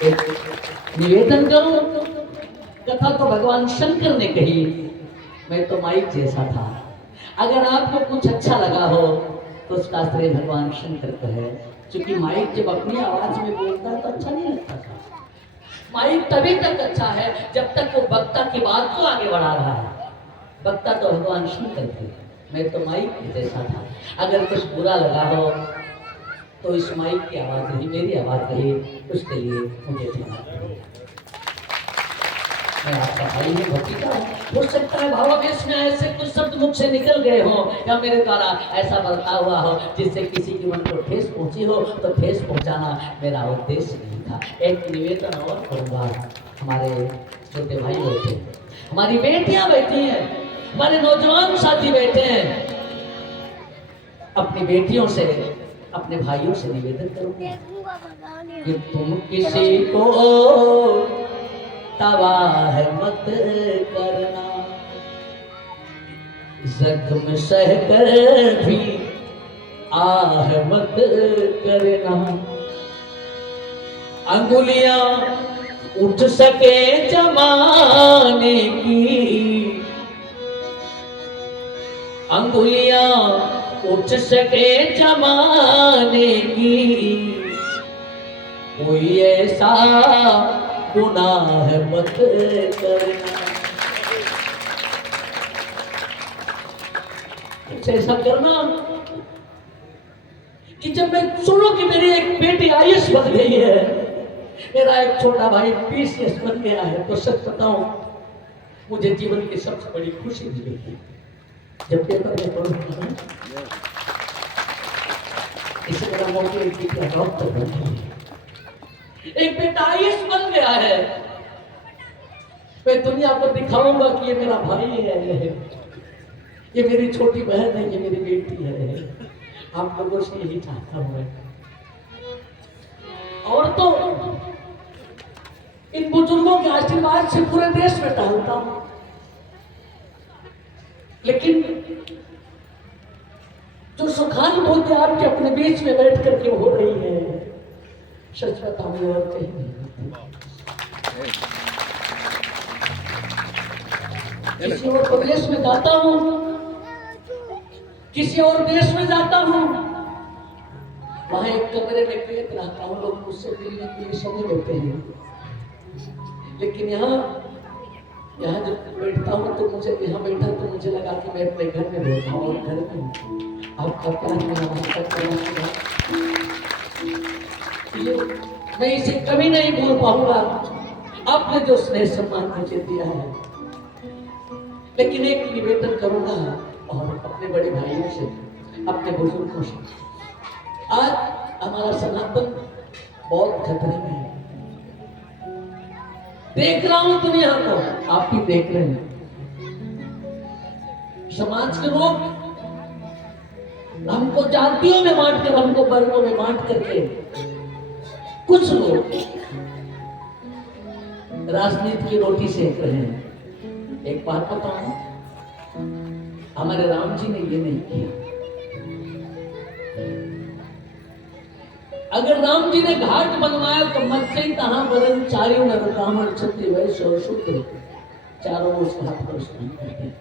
एक निवेदन करूं, कथा तो भगवान शंकर ने कही, मैं तो माइक जैसा था। अगर आपको कुछ अच्छा लगा हो तो उसका श्रेय भगवान शंकर को है, क्योंकि माइक जब अपनी आवाज में बोलता है तो अच्छा नहीं लगता था। माइक तभी तक अच्छा है जब तक वो वक्ता की बात को आगे बढ़ा रहा है। वक्ता तो भगवान शंकर थे, मैं तो माइक जैसा था। अगर कुछ बुरा लगा हो तो इस माइक की आवाज रही, मेरी आवाज रही, उसके लिए मुझे क्षमा करें। मैं आपका भाई हूँ, भतीजा हूँ। हो सकता है भावावेश में ऐसे कुछ शब्द मुख से निकल गए हों या मेरे द्वारा ऐसा बर्ताव हुआ हो जिससे किसी के मन को ठेस पहुंची हो, तो ठेस पहुंचाना मेरा उद्देश्य नहीं था। एक निवेदन और करूंगा, हमारे छोटे भाई बैठे हैं, हमारी बेटियां बैठी हैं, हमारे नौजवान साथी बैठे हैं, अपनी बेटियों से, अपने भाइयों से निवेदन करूंगा कि तुम किसी को तबाह मत करना, जख्म सहकर भी आह मत करना। अंगुलियां उठ सके जमाने की, अंगुलियां उठ सके जमाने की, कोई ऐसा गुनाह मत करना। कुछ ऐसा करना कि जब मैं सुनूं कि मेरी एक बेटी आईएएस बन गई है, मेरा एक छोटा भाई पीसीएस बन गया है, तो सच बताऊं मुझे जीवन की सबसे बड़ी खुशी मिलेगी जब पेपर में पढ़ूंगा इसे मेरा मौके एक बेटा डॉक्टर बन गई है, एक बेटा आईएएस बन गया है। मैं दुनिया को दिखाऊंगा कि ये मेरा भाई है, ये मेरी छोटी बहन है, ये मेरी बेटी है। आप लोगों से यही चाहता हूं मैं। और तो इन बुजुर्गों के आशीर्वाद से पूरे देश में टहलता हूं, लेकिन जो सुखानुभूति आपके अपने बीच में बैठ करके हो रही है, सच बताऊं और कहीं नहीं। किसी और प्रदेश में जाता हूं, किसी और देश में जाता हूं, वहां एक कमरे में कैद रहता हूं, लोग मुझसे मिलने के लिए समय लेते हैं। लेकिन यहाँ जब बैठता हूँ तो मुझे यहाँ बैठा तो मुझे लगा कि मैं अपने घर में बैठा हूँ, और घर में आपका प्यार मेरा मैं इसे कभी नहीं भूल पाऊंगा, आपने जो स्नेह सम्मान मुझे दिया है। लेकिन एक निवेदन करूंगा और अपने बड़े भाइयों से, अपने बुजुर्गों से, आज हमारा सनातन बहुत खतरे में है। देख रहा हूं दुनिया को, आप भी देख रहे हैं। समाज के लोग हमको जातियों में बांट कर, हमको वर्गों में बांट करके, कुछ लोग राजनीति की रोटी सेक रहे हैं। एक बात बताऊं, हमारे राम जी ने ये नहीं किया। अगर राम जी ने घाट बनवाया तो मत्स्य तहां वरन चारियों नर ब्राह्मण क्षत्रिय वैश्य और शूद्र चारों उस घाट पर स्नान करते हैं।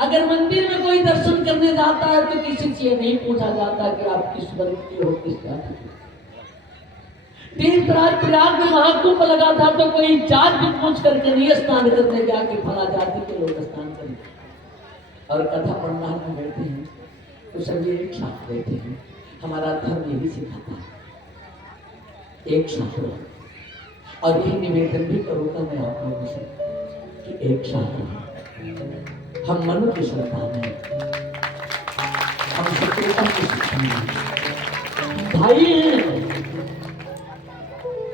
अगर मंदिर में कोई दर्शन करने जाता है तो किसी से नहीं पूछा जाता कि आप किस वर्ग के हो, किस जाति के। तीर्थराज प्रयाग में महाकुंभ लगा था तो कोई जात भी पूछ करके नहीं स्नान करने गया कि फला जाति के लोग स्नान करें। और कथा पढ़ना में बैठे हैं तो सभी एक साथ बैठे हैं। हमारा धर्म यही सिखाता है एक साथ रहो, और यही निवेदन भी करूंगा मैं आप लोगों से कि एक साथ रहो। हम मनु की संतान हैं, हम शत्रुता की संतान हैं, भाई हैं।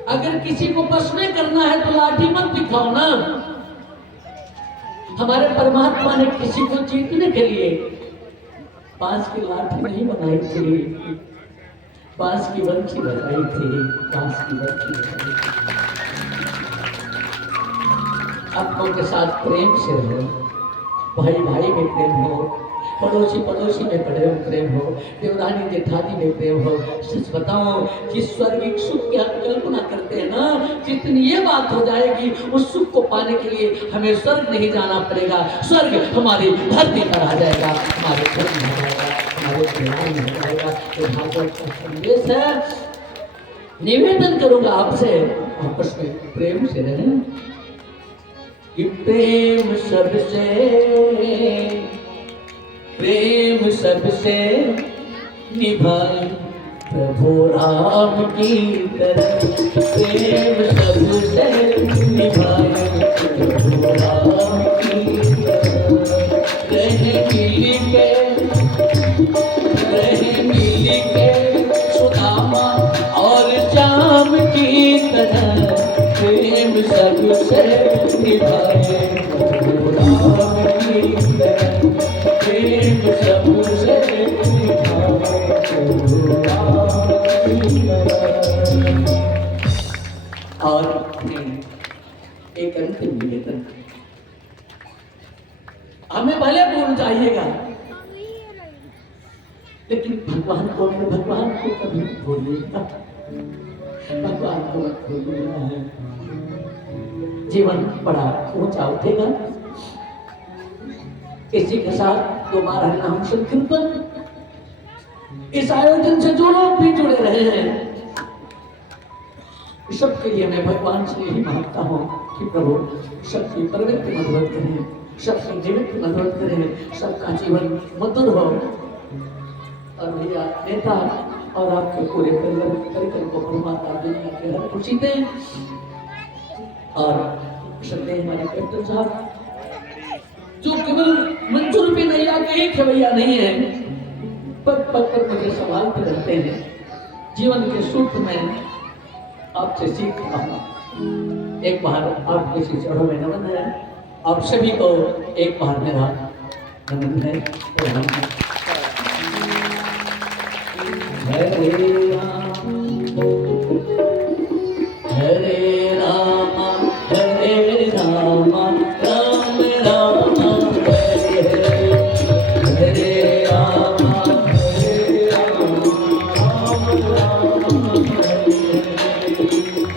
अगर किसी को बस में करना है तो लाठी मत दिखाओ ना। हमारे परमात्मा ने किसी को जीतने के लिए बांस की लाठी नहीं बनाई थी, बांस की बंसी बनाई थी, बांस की बंसी बनाई थी। अपनों के साथ प्रेम से रहो, भाई भाई में प्रेम हो, पड़ोसी पड़ोसी में प्रेम हो, देवरानी जेठानी में प्रेम हो। सच बताओ कि स्वर्गिक सुख की हम कल्पना करते हैं ना, जितनी ये बात हो जाएगी उस सुख को पाने के लिए हमें स्वर्ग नहीं जाना पड़ेगा। स्वर्ग हमारी धरती पर आ जाएगा, हमारे घर में आ जाएगा, हमारे परिवार में आ जाएगा। तो भागवत का संदेश है, निवेदन करूंगा आपसे आपस में प्रेम से रहें कि प्रेम सबसे निभाए प्रभु राम की तरह। प्रेम सबसे निभाए प्रभु राम की तरह। रहे मिल के सुदामा और जाम की तरह। प्रेम सबसे निभाए प्रभु राम की तरह। प्रेम सबसे निभाए प्रभु राम की तरह। और एक अंतिम निवेदन, हमें भले भूल जाइएगा लेकिन भगवान को कभी भूलिएगा, भगवान को मत भूलिएगा। जीवन बड़ा ऊंचा उठेगा। इसी के साथ दोबारा नाम संकीर्तन, इस आयोजन से जो लोग भी जुड़े रहे हैं सबके लिए मैं भगवान से यही मांगता हूँ कि प्रभु सबकी प्रवृत्ति मधुर करें, सबकी जीवित मधुर करें, सबका जीवन मधुर हो। और भैया नेता और आपके पूरे परिकर को परमात्मा दुनिया के हर खुशी दें। और श्रद्धेय हमारे कैप्टन साहब जो केवल मंजूर पे नहीं आके एक खवैया नहीं है, पग पग पर मुझे संभालते रहते हैं। जीवन के सूत्र में आपसे सीख रहा हूँ। एक बार आपके चरणों में नमन है, आप सभी को एक बार मेरा नमन है। हरे राम हरे राम हरे राम राम राम हरे हरे। हरे राम हरे राम राम राम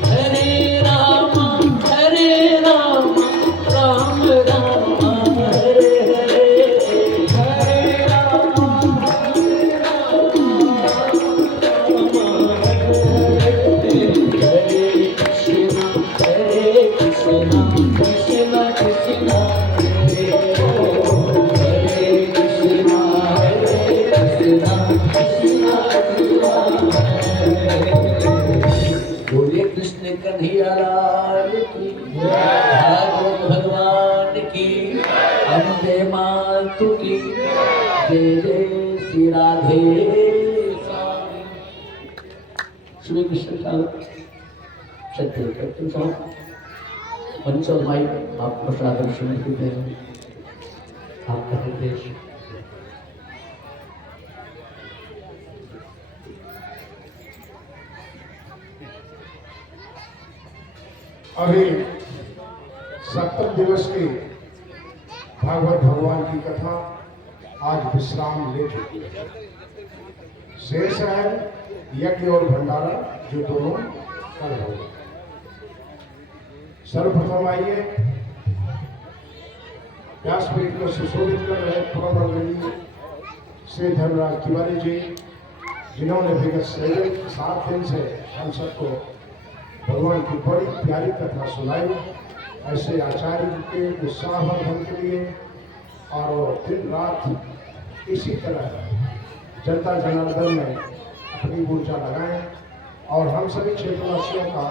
हरे राम हरे राम राम राम हरे हरे। हरे राम बोलिए कृष्ण कन्हैया लाल की, भागवत भगवान की, अम्बे मातु की, जय जय श्री राधे स्वामी। श्री कृष्ण सत्य कैप्टन साहब पंचल भाई आपको श्राद्ध दें, आपका निर्देश। अभी सप्तम दिवस की भागवत भगवान की कथा आज विश्राम ले चुकी है। शेष है यज्ञ और भंडारा जो दोनों कल होंगे। सर्वप्रथम आइए व्यासपीठ को सुशोभित कर रहे परम श्री धर्मराज तिवारी जी, जिन्होंने विगत 7 दिन से हम सबको भगवान की बड़ी प्यारी कथा सुनाई। ऐसे आचार्य के उत्साहवर्धन के लिए और दिन रात इसी तरह जनता जनार्दन में अपनी ऊर्जा लगाएं और हम सभी क्षेत्रवासियों का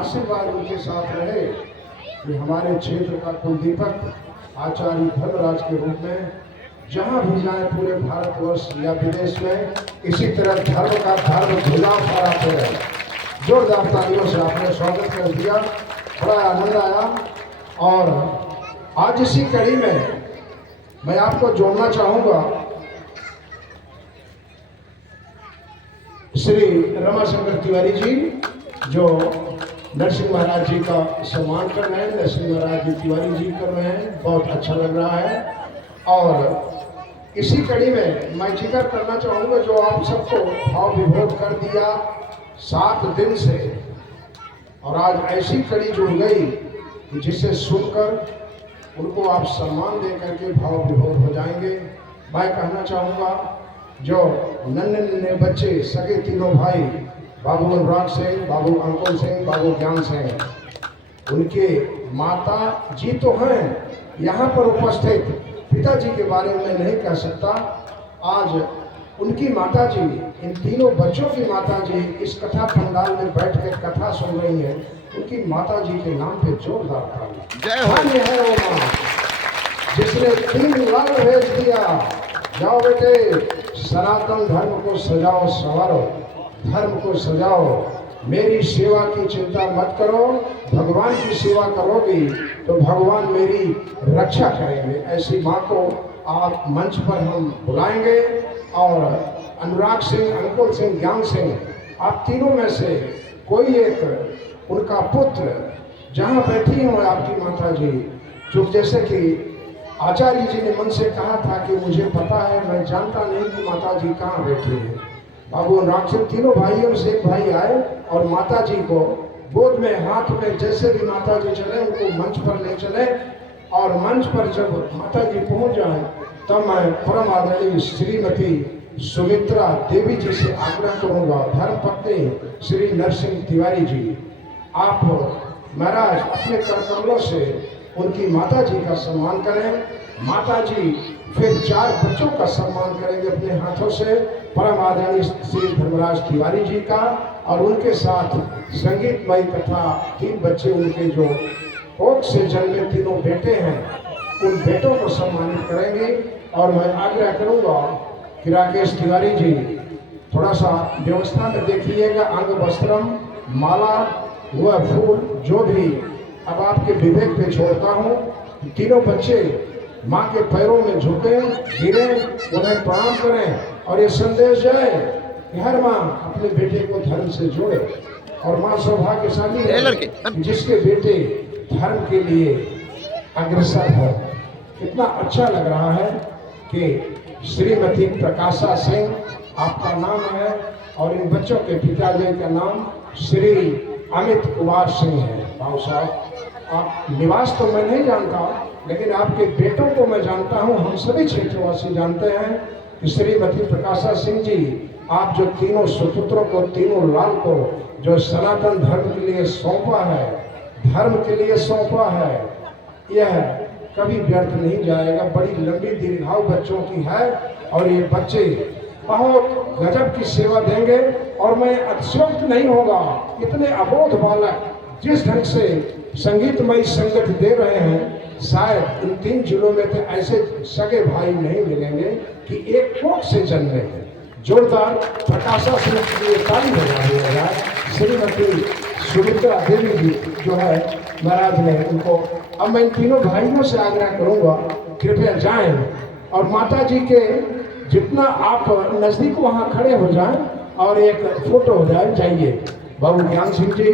आशीर्वाद उनके साथ रहे कि हमारे क्षेत्र का कुलदीपक आचार्य धर्मराज के रूप में जहाँ भी जाए पूरे भारतवर्ष या विदेश में इसी तरह धर्म का धर्म ध्वजा फहराते रहे। जोरदार तालियों से आपने स्वागत कर दिया, बड़ा आनंद आया। और आज इसी कड़ी में मैं आपको जोड़ना चाहूँगा श्री रमाशंकर तिवारी जी, जो नरसिंह महाराज जी का सम्मान कर रहे हैं। नरसिंह महाराज जी तिवारी जी कर रहे हैं, बहुत अच्छा लग रहा है। और इसी कड़ी में मैं जिक्र करना चाहूँगा जो आप सबको भाव विभोर कर दिया 7 दिन से, और आज ऐसी कड़ी जुड़ गई कि जिसे सुनकर उनको आप सम्मान दे करके भाव विभोर हो जाएंगे। मैं कहना चाहूँगा जो नन्हे नन्हे बच्चे सगे तीनों भाई बाबू अनुराग सिंह, बाबू अंकुल सिंह, बाबू ज्ञान सिंह, उनके माता जी तो हैं यहाँ पर उपस्थित, पिताजी के बारे में नहीं कह सकता। आज उनकी माताजी, इन तीनों बच्चों की माताजी इस कथा पंडाल में बैठ कर कथा सुन रही है। उनकी माताजी के नाम पे जोरदार ताली है वो माँ जिसने 3 लाल भेज दिया। जाओ बेटे, सनातन धर्म को सजाओ संवारो, धर्म को सजाओ, मेरी सेवा की चिंता मत करो, भगवान की सेवा करोगी तो भगवान मेरी रक्षा करेंगे। ऐसी माँ को आप मंच पर हम बुलाएंगे। और अनुराग सिंह, अंकुल सिंह, ज्ञान सिंह, आप तीनों में से कोई एक उनका पुत्र जहाँ बैठी हो आपकी माता जी, जो जैसे कि आचार्य जी ने मन से कहा था कि मुझे पता है, मैं जानता नहीं कि माता जी कहाँ बैठी है। बाबू अनुराग सिंह तीनों भाइयों से एक भाई आए और माता जी को गोद में हाथ में जैसे भी माता जी चले उनको मंच पर ले चले। और मंच पर जब माता जी पहुंच जाए तब मैं परम आदरणीय श्रीमती सुमित्रा देवी जी से आग्रह करूंगा, धर्मपत्नी श्री नरसिंह तिवारी जी, आप महाराज अपने करकमलों से उनकी माता जी का सम्मान करें। माता जी फिर 4 बच्चों का सम्मान करेंगे अपने हाथों से, परम आदरणीय श्री धर्मराज तिवारी जी का, और उनके साथ संगीतमयी कथा 3 बच्चे उनके जो कोख से जन्मे तीनों बेटे हैं, उन बेटों को सम्मानित करेंगे। और मैं आग्रह करूंगा कि राकेश तिवारी जी थोड़ा सा व्यवस्था में देखिएगा, अंग वस्त्रम, माला, वह फूल जो भी अब आपके विवेक पे छोड़ता हूँ। तीनों बच्चे माँ के पैरों में झुके, गिरे, उन्हें प्रणाम करें और ये संदेश जाए कि हर माँ अपने बेटे को धर्म से जोड़े। और माँ सौभाग्यशाली है जिसके बेटे धर्म के लिए अग्रसर है। कितना अच्छा लग रहा है कि श्रीमती प्रकाशा सिंह आपका नाम है और इन बच्चों के पिताजी का नाम श्री अमित कुमार सिंह है। बाबू साहब, आप निवास तो मैं नहीं जानता, लेकिन आपके बेटों को मैं जानता हूँ, हम सभी क्षेत्रवासी जानते हैं कि श्रीमती प्रकाशा सिंह जी, आप जो तीनों सुपुत्रों को, तीनों लाल को जो सनातन धर्म के लिए सौंपा है, धर्म के लिए सौंपा है, यह कभी व्यर्थ नहीं जाएगा। बड़ी लंबी दीर्घायु बच्चों की है और ये बच्चे बहुत गजब की सेवा देंगे। और मैं अतिशयोक्त नहीं होगा, इतने अबोध बालक जिस ढंग से संगीतमयी संगत दे रहे हैं, शायद इन 3 जिलों में तो ऐसे सगे भाई नहीं मिलेंगे कि एक कोख से जन्मे हैं। जोरदार प्रकाशा सिंह के लिए ताली बजा दिया जाए। श्रीमती सुमित्रा देवी जी जो है महाराज ने उनको, अब मैं इन तीनों भाइयों से आग्रह करूंगा कृपया जाएं और माता जी के जितना आप नजदीक वहां खड़े हो जाएं और एक फोटो हो जाए। जाइए, बाबू ज्ञान सिंह जी,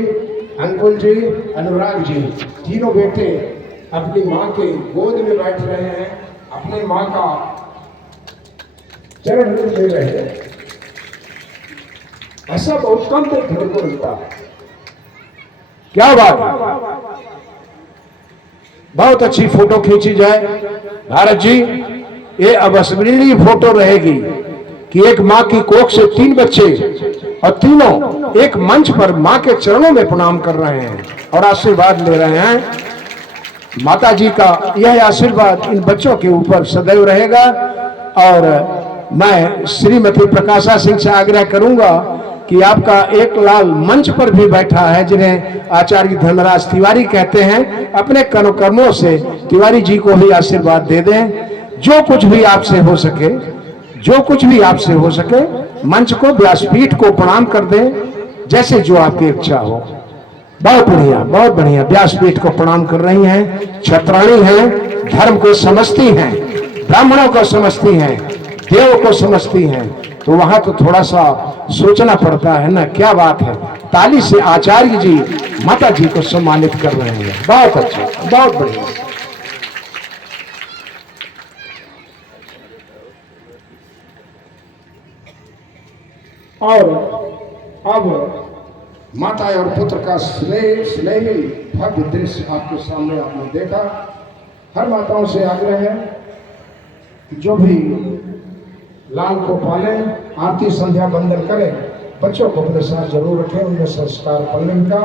अंकुल जी, अनुराग जी, तीनों बेटे अपनी माँ के गोद में बैठ रहे हैं, अपनी माँ का चरण ले रहे हैं। ऐसा बहुत कम देखने को मिलता है। क्या बात है, बहुत अच्छी फोटो खींची जाए। भारत जी, ये अविस्मरणीय फोटो रहेगी कि एक माँ की कोख से 3 बच्चे और तीनों एक मंच पर माँ के चरणों में प्रणाम कर रहे हैं और आशीर्वाद ले रहे हैं। माता जी का यह आशीर्वाद इन बच्चों के ऊपर सदैव रहेगा। और मैं श्रीमती प्रकाशा सिंह से आग्रह करूंगा कि आपका एक लाल मंच पर भी बैठा है, जिन्हें आचार्य धर्मराज तिवारी कहते हैं, अपने कर्मों से तिवारी जी को भी आशीर्वाद दे दें। जो कुछ भी आपसे हो सके, जो कुछ भी आपसे हो सके, मंच को, व्यासपीठ को प्रणाम कर दें, जैसे जो आपकी इच्छा हो। बहुत बढ़िया, बहुत बढ़िया। व्यासपीठ को प्रणाम कर रही हैं, छत्राणी हैं, धर्म को समझती हैं, ब्राह्मणों को समझती हैं, देव को समझती हैं, तो वहां तो थोड़ा सा सोचना पड़ता है ना। क्या बात है, ताली से आचार्य जी माता जी को सम्मानित कर रहे हैं। बहुत अच्छा, बहुत बढ़िया। और अब माता और पुत्र का स्नेही भव्य दृश्य आपके सामने आपने देखा। हर माताओं से आग्रह है कि जो भी लाल को पालें, आरती संध्या बंदन करें, बच्चों को अपने साथ जरूर रखें, उनमें संस्कार पलने का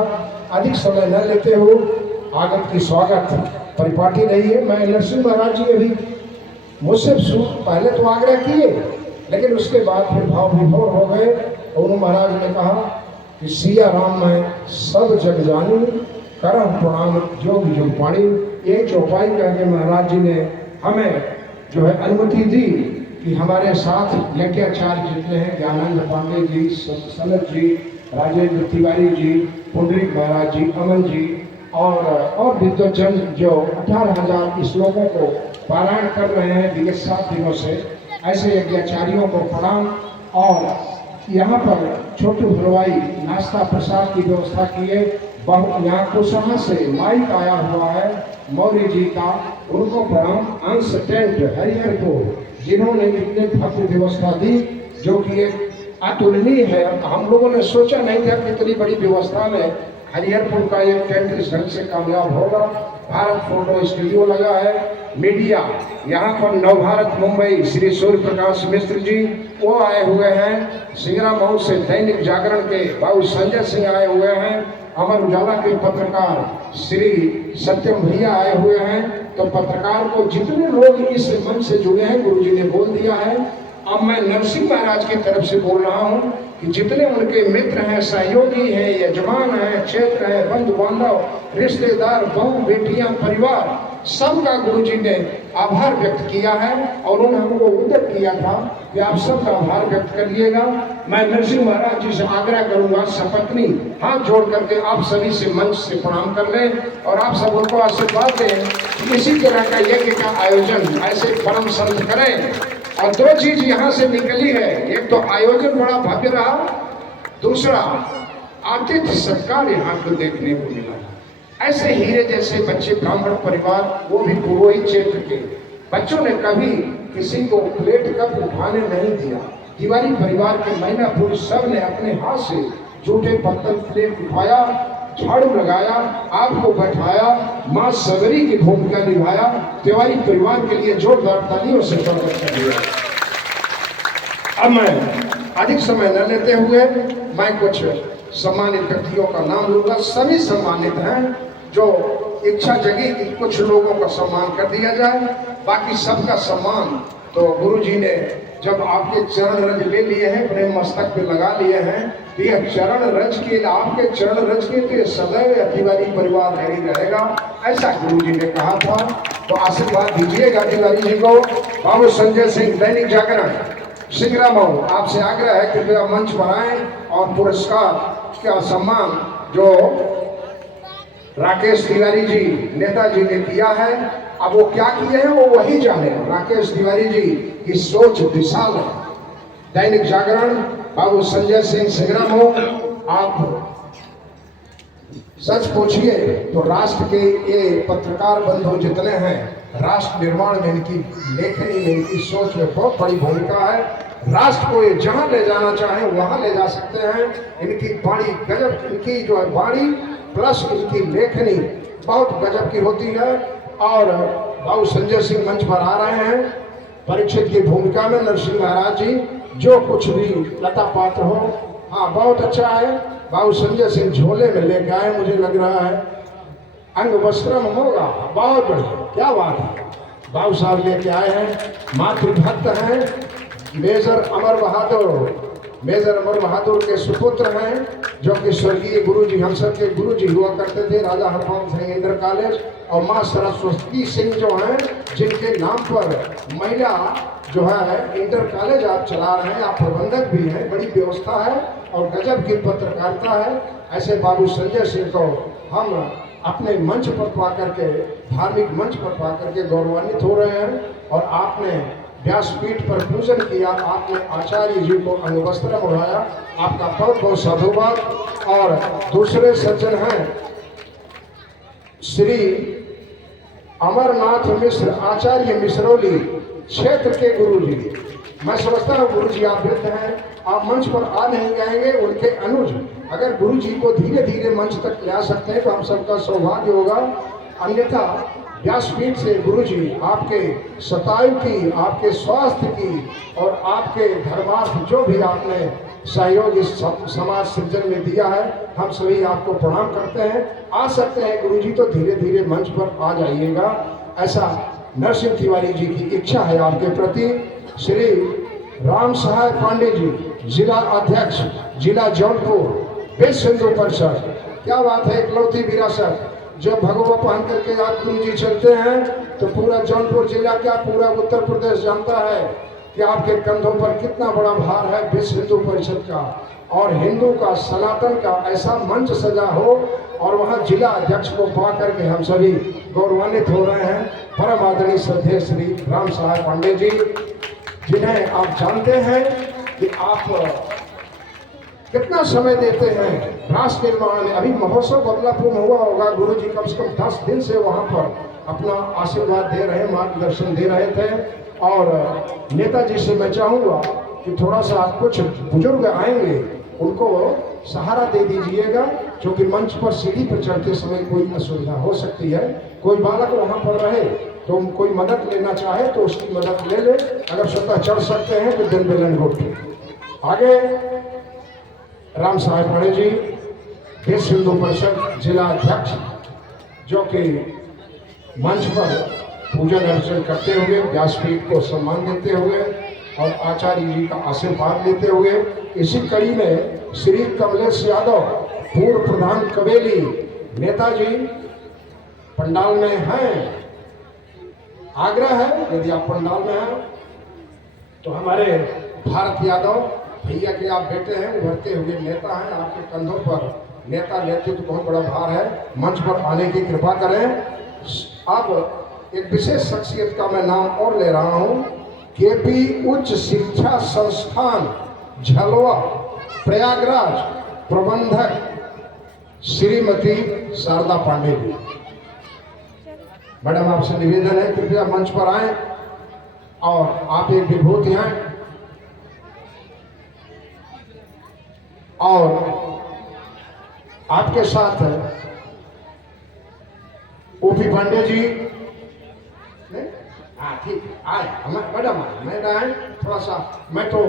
अधिक समय न लेते हो आगत की स्वागत परिपाटी रही है। मैं नरसिंह महाराज जी अभी मुझसे पहले तो आग्रह किए, लेकिन उसके बाद फिर भाव विभोर हो गए। और महाराज ने कहा कि सिया राम मैं सब जग जानी, करम प्रणाम जोग जोग पाणी। ये चौपाई करके महाराज जी ने हमें जो है अनुमति दी कि हमारे साथ यज्ञाचार्य जितने हैं, ज्ञानानंद पांडे जी, सनत जी, राजेंद्र तिवारी जी, पुंडरीक महाराज जी, अमन जी और विद्वजन जो 18,000 श्लोकों को पारायण कर रहे हैं विगत 7 दिनों से, ऐसे यज्ञाचार्यों को प्रणाम। और यहाँ पर छोटू हलवाई नाश्ता प्रसाद की व्यवस्था की है। यहाँ कुशहा से माइक आया हुआ है मौर्य जी का, उनको प्रणाम। अंश टेंट हरिहर को जिन्होंने इतने भव्य व्यवस्था दी जो कि एक अतुलनीय है। हम लोगों ने सोचा नहीं था कि इतनी बड़ी व्यवस्था में हरिहरपुर का एक टेंट इस ढंग से कामयाब होगा। भारत फोटो स्टूडियो लगा है, मीडिया यहाँ पर नवभारत मुंबई श्री सूर्य प्रकाश मिश्र जी वो आए हुए हैं। सिंगरा मऊ से दैनिक जागरण के बाबू संजय सिंह आए हुए हैं। अमर उजाला के पत्रकार श्री सत्यम भैया आए हुए हैं। तो पत्रकार को जितने लोग इस मंच से जुड़े हैं गुरुजी ने बोल दिया है। अब मैं नरसिंह महाराज की तरफ से बोल रहा हूँ कि जितने उनके मित्र हैं, सहयोगी हैं, यजमान हैं, क्षेत्र है, बंधु बांधव, रिश्तेदार, बहू बेटियां, परिवार, सबका गुरुजी ने आभार व्यक्त किया है। और उन्होंने हमको उद्यत किया था कि आप सबका आभार व्यक्त करिएगा। मैं नरसिंह महाराज जी से आग्रह करूंगा, सपत्नी हाथ जोड़ करके आप सभी से मंच से प्रणाम कर लें और आप सब उनको आशीर्वाद दें कि इसी तरह का यज्ञ का आयोजन ऐसे परम संत करें। और 2 चीज यहाँ से निकली है, एक तो आयोजन बड़ा भव्य रहा, दूसरा आतिथ्य सत्कार यहाँ को देखने को मिला। ऐसे हीरे जैसे बच्चे, ब्राह्मण परिवार, वो भी पुरोहित क्षेत्र के बच्चों ने कभी किसी को प्लेट कप उठाने नहीं दिया। तिवारी परिवार के महिला पुरुष सब ने अपने हाथ से जूठे पत्तल प्लेट उठाया, झाड़ू लगाया, आपको बैठाया, मां सगरी की भूमिका निभाया। तिवारी परिवार के लिए जोरदार तालियों से स्वागत कर दिया। अब मैं अधिक समय न लेते हुए मैं कुछ सम्मानित व्यक्तियों का नाम लूंगा। सभी सम्मानित हैं, जो इच्छा जगी कि कुछ लोगों का सम्मान कर दिया जाए, बाकी सबका सम्मान तो गुरुजी ने जब आपके चरण रज ले लिए हैं, अपने मस्तक पे लगा लिए हैं, तो यह चरण रज के आपके चरण रज के तो सदैव तिवारी परिवार नहीं रहेगा, ऐसा गुरुजी ने कहा था। तो आशीर्वाद दीजिएगा तिवारी जी को। बाबू संजय सिंह दैनिक जागरण सिंगरा मऊ आपसे आग्रह है कि कृपया मंच पर आए और पुरस्कार का सम्मान जो राकेश तिवारी जी नेताजी ने किया है, अब वो क्या किए हैं वो वही जाने। राकेश तिवारी जी की सोच विशाल है। दैनिक जागरण बाबू संजय सिंह सिंगरा मऊ, आप सच पूछिए तो राष्ट्र के ये पत्रकार बंधु जितने हैं, राष्ट्र निर्माण में इनकी लेखनी में, इनकी सोच में बहुत बड़ी भूमिका है। राष्ट्र को ये जहां ले जाना चाहे वहां ले जा सकते हैं। इनकी वाणी गजब, इनकी जो है वाणी प्लस इनकी लेखनी बहुत गजब की होती है। और बाबू संजय सिंह मंच पर आ रहे हैं परीक्षित की भूमिका में। नरसिंह महाराज जी जो कुछ भी लता पात्र हो, हाँ बहुत अच्छा है। बाबू संजय सिंह झोले में लेके आए, मुझे लग रहा है अंग वस्त्रम होगा, बहुत बढ़िया, क्या बात है। बाबू साहब लेके आए हैं, मातृभक्त हैं, मेजर अमर बहादुर के सुपुत्र हैं, जो कि स्वर्गीय गुरुजी हम सब के गुरुजी हुआ करते थे, राजा हरपाल सिंह इंटर कॉलेज। और माँ सरस्वती सिंह जो हैं, जिनके नाम पर महिला जो है इंटर कॉलेज आप चला रहे हैं, आप प्रबंधक भी हैं, बड़ी व्यवस्था है और गजब की पत्रकारिता है। ऐसे बाबू संजय सिंह को हम अपने मंच पर पा करके, धार्मिक मंच पर पा करके गौरवान्वित हो रहे हैं। और आपने व्यासपीठ पर पूजन किया, आपने आचार्य जी को अंगवस्त्र उड़ाया, आपका बहुत बहुत साधुवाद। और दूसरे सज्जन हैं श्री अमरनाथ मिश्र, आचार्य मिश्रौली क्षेत्र के गुरु जी, मैं समझता हूँ गुरु जी आप वृद्ध हैं, आप मंच पर आ नहीं जाएंगे, उनके अनुज अगर गुरु जी को धीरे धीरे मंच तक ले आ सकते हैं तो हम सबका सौभाग्य होगा। अन्यथा व्यासपीठ से गुरु जी आपके शतायु की, आपके स्वास्थ्य की और आपके धर्मार्थ जो भी आपने सहयोग इस समाज सृजन में दिया है, हम सभी आपको प्रणाम करते हैं। आ सकते हैं गुरु जी तो धीरे धीरे मंच पर आ जाइएगा, ऐसा नरसिंह तिवारी जी की इच्छा है आपके प्रति। श्री राम सहाय पांडे जी, जिला अध्यक्ष, जिला जौनपुर, विश्व हिंदू परिषद। क्या बात है, इकलौती विरासत। जब भगवा पहन करके आप गुरु जी चलते हैं तो पूरा जौनपुर जिला, क्या पूरा उत्तर प्रदेश जानता है कि आपके कंधों पर कितना बड़ा भार है विश्व हिंदू परिषद का और हिंदू का, सनातन का ऐसा मंच सजा हो और वहाँ जिला अध्यक्ष को पा करके हम सभी गौरवान्वित हो रहे हैं। परम आदरणीय श्रद्धेय श्री राम सहाय पांडे जी, जिन्हें आप जानते हैं कि आप कितना समय देते हैं राष्ट्र निर्माण में। अभी महोत्सव बदलापुर में हुआ होगा, गुरु जी कम से कम 10 दिन से वहाँ पर अपना आशीर्वाद दे रहे, मार्गदर्शन दे रहे थे। और नेताजी से मैं चाहूँगा कि थोड़ा सा कुछ बुजुर्ग आएंगे, उनको सहारा दे दीजिएगा, क्योंकि मंच पर सीढ़ी पर चढ़ते समय कोई असुविधा हो सकती है। कोई बालक वहाँ पर रहे तो कोई मदद लेना चाहे तो उसकी मदद ले ले, अगर स्वतः चढ़ सकते हैं तो दिन बेलन घोटे। आगे राम सहाय पांडे जी, विश्व हिंदू परिषद जिला अध्यक्ष, जो कि मंच पर पूजन अर्चन करते हुए, व्यासपीठ को सम्मान देते हुए और आचार्य जी का आशीर्वाद लेते हुए, इसी कड़ी में श्री कमलेश यादव, पूर्व प्रधान कवेली, नेताजी पंडाल में हैं। आग्रह है यदि आप पंडाल में हैं तो हमारे भारत यादव भैया के आप बेटे हैं, उभरते हुए नेता हैं, आपके कंधों पर नेता नेतृत्व तो बहुत बड़ा भार है, मंच पर आने की कृपा करें। अब एक विशेष शख्सियत का मैं नाम और ले रहा हूं, केपी उच्च शिक्षा संस्थान झलवा प्रयागराज प्रबंधक श्रीमती शारदा पांडे जी। मैडम आपसे निवेदन है कृपया मंच पर आए और आप एक विभूति हैं और आपके साथ ओपी पांडे जी। हाँ ठीक आए, मैडम आए, मैडम आए। थोड़ा सा मैं तो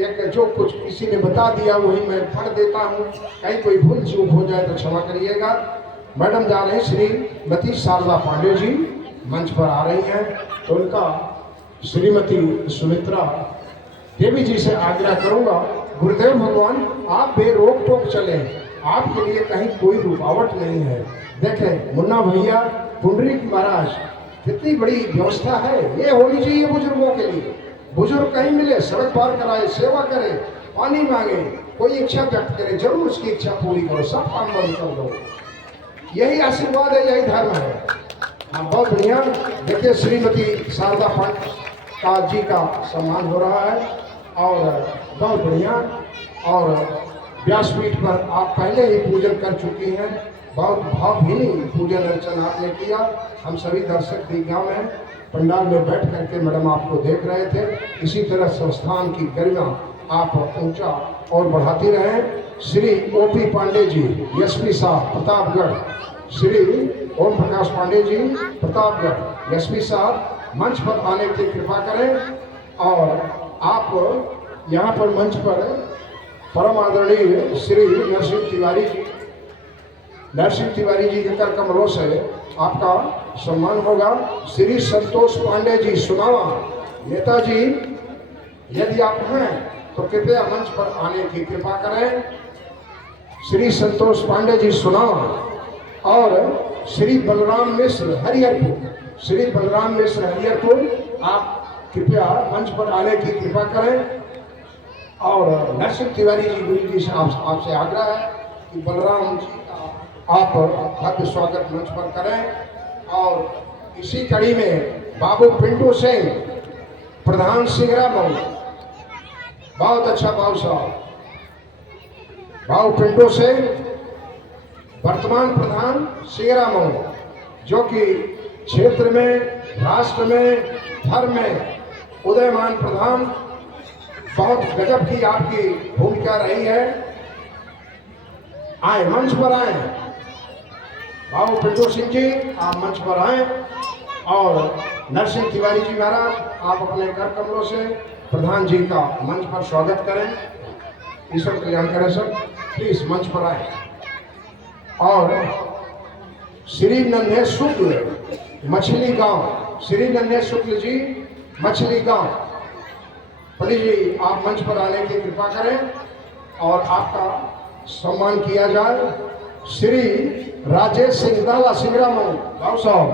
एक जो कुछ किसी ने बता दिया वही मैं पढ़ देता हूँ, कहीं कोई भूल चूक हो जाए तो क्षमा करिएगा। मैडम जा रहे हैं श्रीमती शारदा पांडे जी, मंच पर आ रही हैं, तो उनका श्रीमती सुमित्रा देवी जी से आग्रह करूंगा, गुरुदेव भगवान आप बेरोक टोक चले, आपके लिए कहीं कोई रुकावट नहीं है। देखें मुन्ना भैया, पुंडरीक महाराज, कितनी बड़ी व्यवस्था है, ये होनी चाहिए बुजुर्गों के लिए। बुजुर्ग कहीं मिले, सड़क पार कराए, सेवा करे, पानी मांगे, कोई इच्छा व्यक्त करे, जरूर उसकी इच्छा पूरी करो, सब काम बंद कर दो। यही आशीर्वाद है, यही धर्म है। हाँ बहुत बढ़िया। देखिए श्रीमती शारदा पांडे जी का सम्मान हो रहा है और बहुत बढ़िया। और व्यासपीठ पर आप पहले ही पूजन कर चुकी हैं, बहुत भावभीनी पूजन अर्चन आपने किया। हम सभी दर्शक दीर्घा में पंडाल में बैठ करके मैडम आपको देख रहे थे। इसी तरह संस्थान की गरिमा आप ऊंचा और बढ़ाती रहें। श्री ओपी पांडे जी, एसपी साहब प्रतापगढ़, श्री ओम प्रकाश पांडे जी प्रतापगढ़, एसपी साहब मंच पर आने की कृपा करें। और आप यहाँ पर मंच पर परम आदरणीय श्री नरसिंह तिवारी जी के कर कमलों से आपका सम्मान होगा। श्री संतोष पांडे जी सुनावा, नेताजी यदि आप हैं तो कृपया मंच पर आने की कृपा करें। श्री संतोष पांडे जी सुनावा और श्री बलराम मिश्र हरिहरपुर, श्री बलराम मिश्र हरिहरपुर, आप कृपया मंच पर आने की कृपा करें। और नरसिंह तिवारी जी गुरु जी से आपसे आग्रह है कि बलराम जी का आप भव्य स्वागत मंच पर करें। और इसी कड़ी में बाबू पिंटू सिंह प्रधान सिंगरा मऊ, बहुत अच्छा बाबू साहब, बाबू पिंटू सिंह वर्तमान प्रधान सिंगरा मऊ, जो कि क्षेत्र में, राष्ट्र में, धर्म में उदयमान प्रधान बहुत गजब की आपकी भूमिका रही है। आए मंच पर आए बाबू पिंटू सिंह जी, आप मंच पर आए और नरसिंह तिवारी जी महाराज आप अपने कर कमरों से प्रधान जी का मंच पर स्वागत करें। ईश्वर कल्याण करें सर, प्लीज मंच पर आए। और श्री नन्हे शुक्ल मछली गांव, श्री नन्हे शुक्ल जी मछली गांव, पंडित जी आप मंच पर आने की कृपा करें और आपका सम्मान किया जाए। श्री राजेश सिंह दाला सिंगरामऊ भाव साहब,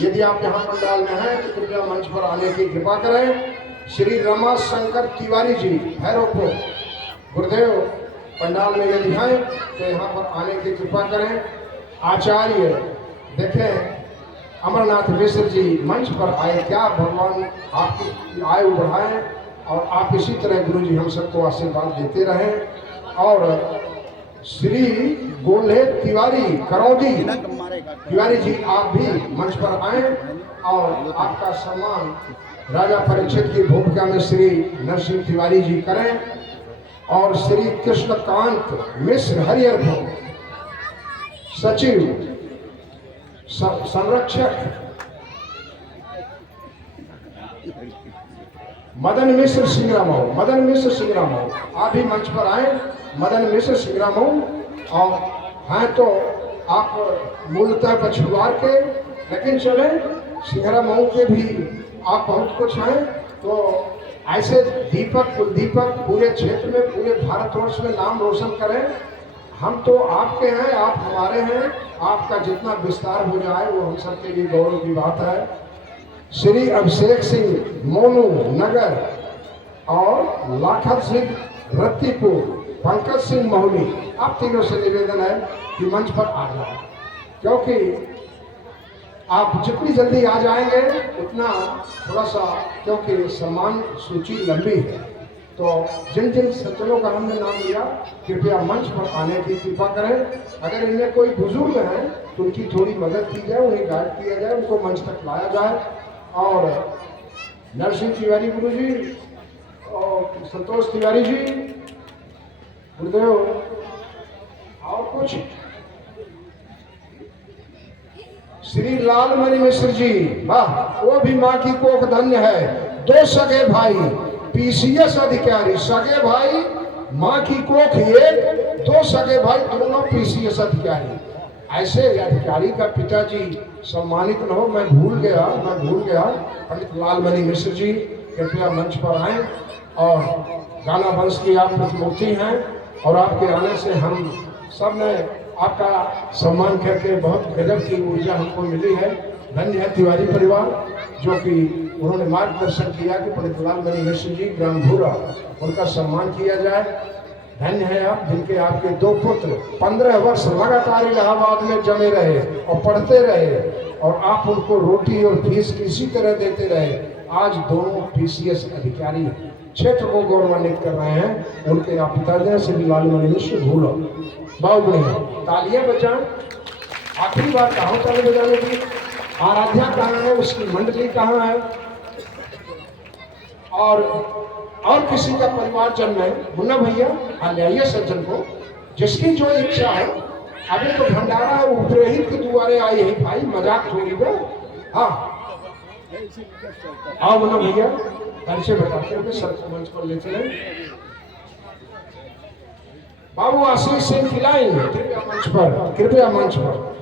यदि आप यहाँ पंडाल में हैं तो कृपया मंच पर आने की कृपा करें। श्री रमा शंकर तिवारी जी भैरवपुर, गुरुदेव पंडाल में यदि हैं तो यहाँ पर आने की कृपा करें। आचार्य देखें अमरनाथ मिश्र जी मंच पर आए, क्या भगवान आपकी आयु बढ़ाएं और आप इसी तरह गुरु जी हम सबको आशीर्वाद देते रहें। और श्री गोल्हे तिवारी करौदी तिवारी जी आप भी मंच पर आए और आपका सम्मान राजा परीक्षित की भूमिका में श्री नरसिंह तिवारी जी करें। और श्री कृष्णकांत मिश्र हरिहरपुर सचिव संरक्षक मदन मिश्र सिंगरामऊ, मदन मिश्र सिंगरामऊ आप भी मंच पर आए। मदन मिश्र सिंगरामऊ और हैं तो आप मूलतः पछुआर के, लेकिन चले सिंगरामऊ के भी आप बहुत कुछ हैं। तो ऐसे दीपक कुलदीपक पूरे क्षेत्र में पूरे भारतवर्ष में नाम रोशन करें। हम तो आपके हैं, आप हमारे हैं, आपका जितना विस्तार हो जाए वो हम सबके लिए गौरव की बात है। श्री अभिषेक सिंह मोनू नगर और लाखत सिंह रत्तीपुर, पंकज सिंह महुली, आप तीनों से निवेदन है कि मंच पर आ जाए, क्योंकि आप जितनी जल्दी आ जाएंगे उतना थोड़ा सा, क्योंकि सम्मान सूची लंबी है। तो जिन जिन सज्जनों का हमने नाम लिया कृपया मंच पर आने की कृपा करें। अगर इनमें कोई बुजुर्ग हैं तो उनकी थोड़ी मदद की जाए, उन्हें गाइड किया जाए, उनको मंच तक लाया जाए। और नरसिंह तिवारी गुरु जी और संतोष तिवारी जी गुरुदेव और कुछ श्री लालमणि मिश्र जी, वाह वो भी माँ की कोख धन्य है। 2 सगे भाई पीसीएस अधिकारी, सगे भाई माँ की कोख एक, 2 सगे भाई दोनों पीसीएस अधिकारी। ऐसे अधिकारी का पिताजी सम्मानित न हो, मैं भूल गया पंडित लालमणि मिश्र जी कृपया मंच पर आए। और गाना वंश की आप प्रतिमूर्ति हैं और आपके आने से हम सब ने आपका सम्मान करके बहुत गजब की ऊर्जा हमको मिली है। धन्य है तिवारी परिवार जो कि उन्होंने मार्गदर्शन किया कि पंडित लालमणि मिश्र जी ग्राम भूरा उनका सम्मान किया जाए। धन्य है आप जिनके आपके 2 पुत्र 15 वर्ष लगातार इलाहाबाद में जमे रहे और पढ़ते रहे और आप उनको रोटी और फीस किसी तरह देते रहे। आज दोनों पीसीएस अधिकारी क्षेत्र को गौरवान्वित कर रहे हैं। उनके आप पिताजी श्री लालमणि मिश्र भूलो बहुत बढ़िया, तालियां बजाएं। आखिरी बार कहाँ ताली बजाने की? आराध्या कहाँ है, उसकी मंडली कहाँ है? और किसी का परिवारजन में मुन्ना भैया हाँ ले आइए सज्जन को, जिसकी जो इच्छा है। अभी तो भंडारा है, उपरहित के द्वारे आई है भाई, मजाक छोड़ी दो। हाँ आओ मुन्ना भैया, परिचय बताते हुए सर को मंच पर ले चले। बाबू आशीष सिंह खिलाएंगे, कृपया मंच पर, कृपया मंच पर।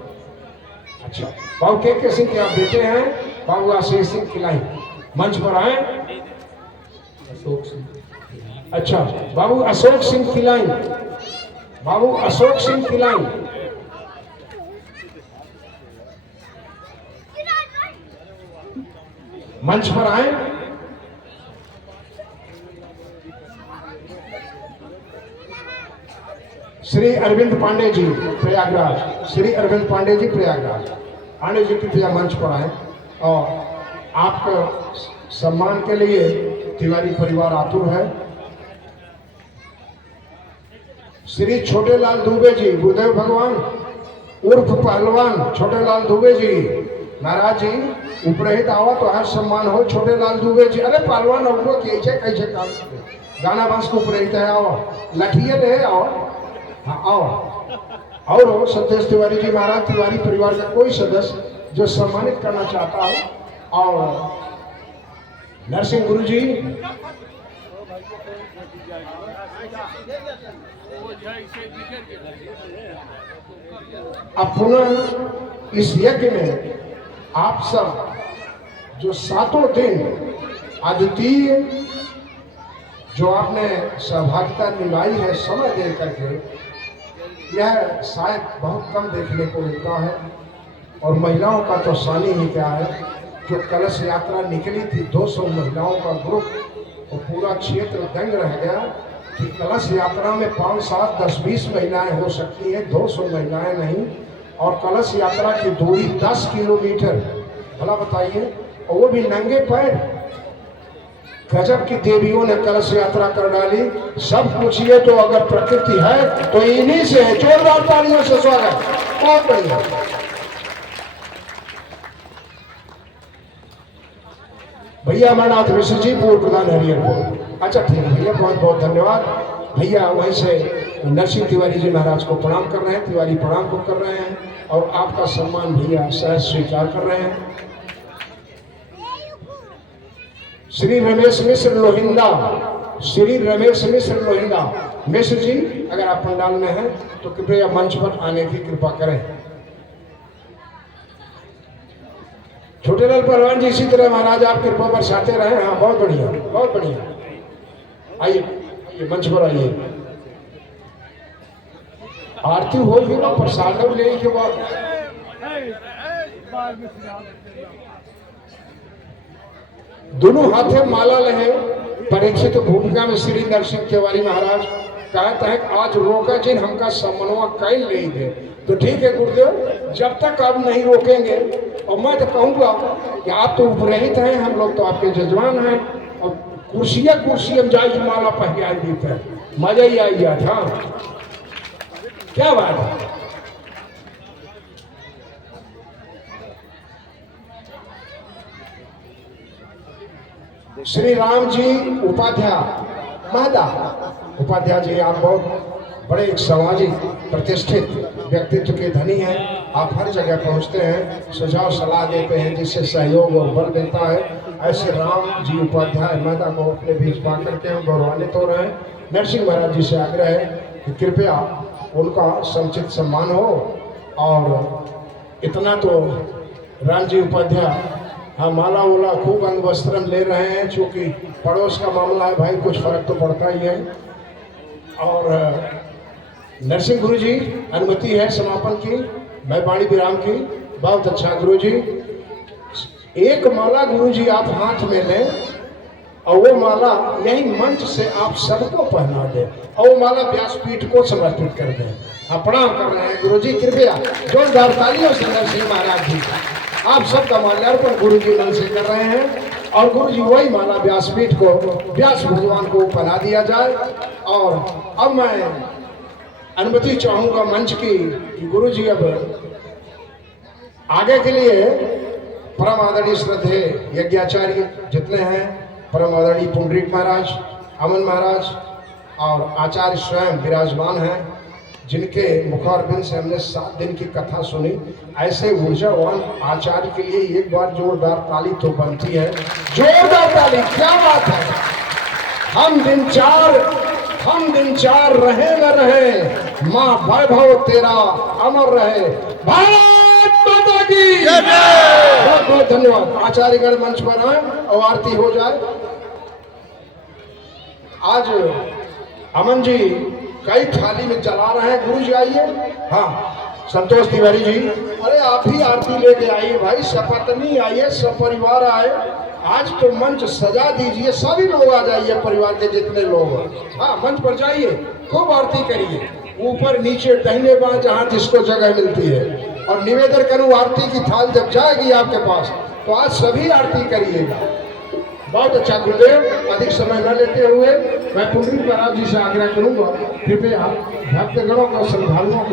अच्छा बाबू के सिंह के आप बेटे हैं, बाबू आशीष सिंह खिलाएंगे, मंच पर आए। अशोक सिंह, अच्छा बाबू अशोक सिंह खिलाई, बाबू अशोक सिंह खिलाई, मंच पर आए। श्री अरविंद पांडे जी प्रयागराज, श्री अरविंद पांडे जी प्रयागराज, पांडे जी कृपया मंच पर आए। और आपका सम्मान के लिए तिवारी परिवार आतुर है। श्री छोटेलाल दुबे जी, गुरुदेव भगवान उर्फ पहलवान छोटेलाल दुबे जी महाराज जी उपरहित आवा तो हर सम्मान हो। छोटे लाल दुबे जी अरे पहलवान हो कैसे कैसे काम गाना बांस को उपरहित है आओ लठिए रहे आओ। हाँ आओ और हो संतोष तिवारी जी महाराज तिवारी परिवार का कोई सदस्य जो सम्मानित करना चाहता हो। और नरसिंह गुरु जी अब पुनः इस यज्ञ में आप सब जो सातों दिन अद्वितीय जो आपने सहभागिता निभाई है समय दे करके, यह शायद बहुत कम देखने को मिलता है। और महिलाओं का तो शानी ही क्या है, जो कलश यात्रा निकली थी 200 महिलाओं का ग्रुप और पूरा क्षेत्र दंग रह गया कि कलश यात्रा में 5, 7, 10, 20 महिलाएं हो सकती है, 200 महिलाएं नहीं। और कलश यात्रा की दूरी 10 किलोमीटर, भला बताइए, और वो भी नंगे पैर। गजब की देवियों ने कलश यात्रा कर डाली। सब पूछिए तो अगर प्रकृति है तो इन्हीं से है। जोरदार तालियों से स्वागत, बहुत बढ़िया। भैया अमरनाथ मिश्र जी पूर्व प्रधान हरिहरपुर। अच्छा ठीक है भैया, बहुत बहुत धन्यवाद भैया। वहीं से नरसिंह तिवारी जी महाराज को प्रणाम कर रहे हैं, तिवारी प्रणाम को कर रहे हैं और आपका सम्मान भैया सहज स्वीकार कर रहे हैं। श्री रमेश मिश्र लोहिंदा, श्री रमेश मिश्र लोहिंदा मिश्र जी, अगर आप पंडाल में हैं तो कृपया मंच पर आने की कृपा करें। छोटेलाल पहलवान जी इसी तरह महाराज आप कृपा बरसाते रहे। हाँ बहुत बढ़िया, बहुत बढ़िया। आइए आइए मंच पर आइए। आरती हो गई ना, प्रसाद ले के बाद दोनों हाथे माला लहे। परीक्षित भूमिका में श्री नरसिंह तिवारी महाराज कहते हैं कि आज रोका जिन हमका समनवा कैल ले दे। तो ठीक है गुरुदेव, जब तक आप नहीं रोकेंगे, और मैं तो कहूँगा कि आप तो उपरहित हैं, हम लोग तो आपके जजमान हैं, और कुर्सियाँ कुर्सी हम जाए माला पहले आई देते हैं, मजा ही आई गया था। क्या बात है। श्री राम जी उपाध्याय महदा उपाध्याय जी, आप बहुत बड़े एक सामाजिक प्रतिष्ठित व्यक्तित्व के धनी हैं। आप हर जगह पहुंचते हैं, सुझाव सलाह देते हैं, जिससे सहयोग और बल मिलता है। ऐसे राम जी उपाध्याय महदा को अपने बीच पा करके हम गौरवान्वित हो रहे हैं। नरसिंह महाराज जी से आग्रह है कि कृपया उनका समुचित सम्मान हो। और इतना तो राम जी उपाध्याय हाँ माला वाला खूब अंग वस्त्रम ले रहे हैं, चूंकि पड़ोस का मामला है भाई, कुछ फर्क तो पड़ता ही है। और नरसिंह गुरु जी अनुमति है समापन की, मैं वाणी विराम की। बहुत अच्छा गुरु जी, एक माला गुरु जी आप हाथ में लें और वो माला यही मंच से आप सबको पहना दें और वो माला व्यासपीठ को समर्पित कर दें। आप प्रणाम कर रहे हैं गुरु जी, कृपया जोरदार तालियों से नरसिंह महाराज जी आप सबका माल्यार्पण गुरु जी मन से कर रहे हैं। और गुरु जी वही माला व्यासपीठ को, व्यास भगवान को पहना दिया जाए। और अब मैं अनुमति चाहूंगा मंच की कि गुरु जी अब आगे के लिए परम आदरणीय श्रद्धेय यज्ञाचार्य जितने हैं, परम आदरणीय पुंडरीक महाराज, अमन महाराज और आचार्य स्वयं विराजमान हैं, जिनके मुखारबिंद से हमने 7 दिन की कथा सुनी। ऐसे ऊर्जावान आचार्य के लिए एक बार जोरदार ताली तो बनती है। जोरदार ताली, क्या बात है। हम दिन चार रहे न रहे, माँ वैभव तेरा अमर रहे। भारत माता की बहुत बहुत धन्यवाद। आचार्यगण मंच पर आए और आरती हो जाए। आज अमन जी कई थाली में जला रहे हैं, गुरु जी आइए। हाँ संतोष तिवारी जी, अरे आप ही आरती लेके आइए भाई, सपत्नी आइए, सपरिवार आए। आज तो मंच सजा दीजिए, सभी लोग आ जाइए, परिवार के जितने लोग हैं। हाँ मंच पर जाइए, खूब आरती करिए, ऊपर नीचे दाहिने बाएं जहाँ जिसको जगह मिलती है। और निवेदन करूँ, आरती की थाल जब जाएगी आपके पास तो आज सभी आरती करिएगा। बहुत अच्छा गुरुदेव, अधिक समय न लेते हुए मैं पुंडरीक महाराज जी से आग्रह करूंगा, कृपया भक्तगणों को श्रद्धालुओं को